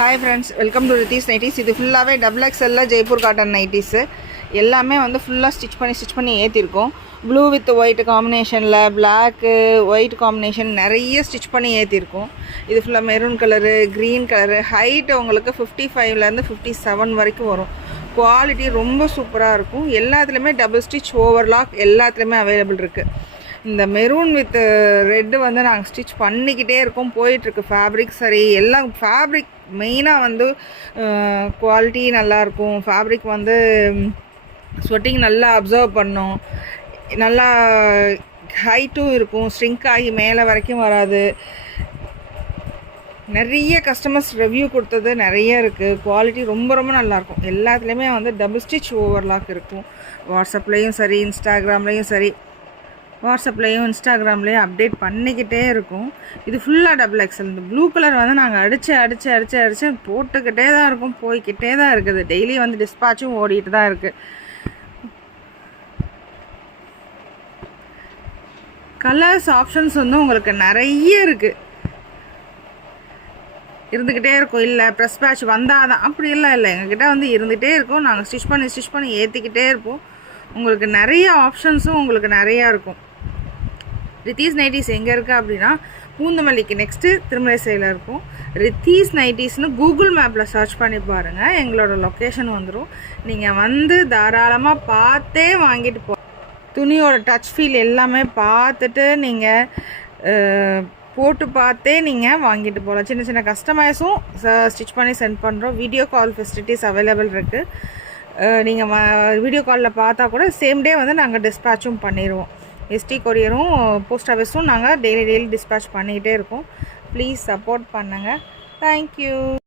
Hi friends, welcome to Ritheesh nighties. இது ஃபுல்லாகவே double எக்ஸ்எல்ல Jaipur cotton nighties. எல்லாமே வந்து ஃபுல்லாக ஸ்டிச் பண்ணி ஏற்றிருக்கோம். ப்ளூ வித் ஒயிட் காம்பினேஷனில், பிளாக்கு ஒயிட் காம்பினேஷன் நிறைய ஸ்டிச் பண்ணி ஏற்றிருக்கோம். இது ஃபுல்லாக maroon colour, green colour. Height உங்களுக்கு 55லேருந்து 57 வரைக்கும் வரும். குவாலிட்டி ரொம்ப சூப்பராக இருக்கும். எல்லாத்துலேயுமே டபுள் ஸ்டிச் ஓவர்லாக் எல்லாத்துலேயுமே அவைலபிள் இருக்குது. இந்த மெரூன் வித் ரெட்டு வந்து நாங்கள் ஸ்டிச் பண்ணிக்கிட்டே இருக்கோம், போயிட்டுருக்கு. ஃபேப்ரிக் சரி, எல்லாம் ஃபேப்ரிக் மெயினாக வந்து குவாலிட்டி நல்லாயிருக்கும். ஃபேப்ரிக் வந்து ஸ்வெட்டிங் நல்லா அப்சர்வ் பண்ணும், நல்லா ஹைட்டும் இருக்கும், ஸ்ட்ரிங்க் ஆகி மேலே வரைக்கும் வராது. நிறைய கஸ்டமர்ஸ் ரிவ்யூ கொடுத்தது நிறைய இருக்குது. குவாலிட்டி ரொம்ப ரொம்ப நல்லாயிருக்கும். எல்லாத்துலேயுமே வந்து டபுள் ஸ்டிச் ஓவர்லாக் இருக்கும். வாட்ஸ்அப்லேயும் சரி, இன்ஸ்டாகிராம்லேயும் அப்டேட் பண்ணிக்கிட்டே இருக்கும். இது ஃபுல்லாக டபுள் எக்ஸ்எல். இந்த ப்ளூ கலர் வந்து நாங்கள் அடித்து போட்டுக்கிட்டே தான் இருக்கும், போய்கிட்டே தான் இருக்குது. டெய்லி வந்து டிஸ்பாச்சும் ஓடிட்டு தான் இருக்குது. கலர்ஸ் ஆப்ஷன்ஸ் வந்து உங்களுக்கு நிறைய இருக்குது, இருந்துக்கிட்டே இருக்கும். இல்லை ப்ரெஸ் பேட்ச் வந்தால் தான், அப்படி இல்லை எங்ககிட்ட வந்து இருந்துகிட்டே இருக்கும். நாங்கள் ஸ்டிச் பண்ணி ஏற்றிக்கிட்டே இருப்போம். உங்களுக்கு நிறைய ஆப்ஷன்ஸும் உங்களுக்கு நிறையா இருக்கும். ரித்தீஸ் நைட்டிஸ் எங்கே இருக்குது அப்படின்னா, பூந்தமல்லிக்கு நெக்ஸ்ட்டு திருமலை சைடில் இருக்கும். ரித்தீஸ் நைட்டிஸ்னு கூகுள் மேப்பில் சர்ச் பண்ணி பாருங்கள், எங்களோட லொக்கேஷன் வந்துடும். நீங்கள் வந்து தாராளமாக பார்த்தே வாங்கிட்டு துணியோட டச் ஃபீல் எல்லாமே பார்த்துட்டு நீங்கள் போட்டு பார்த்தே நீங்கள் வாங்கிட்டு போகலாம். சின்ன சின்ன கஸ்டமைஸும் ஸ்டிச் பண்ணி சென்ட் பண்ணுறோம். வீடியோ கால் ஃபெசிலிட்டிஸ் அவைலபிள் இருக்குது. நீங்கள் வீடியோ காலில் பார்த்தா கூட சேம் டே வந்து நாங்கள் டிஸ்பேச்சும் பண்ணிடுவோம். எஸ்டி கொரியரும் போஸ்ட் ஆஃபீஸும் நாங்கள் டெய்லி டிஸ்பேச் பண்ணிக்கிட்டே இருக்கோம். ப்ளீஸ் சப்போர்ட் பண்ணுங்கள். தேங்க்யூ.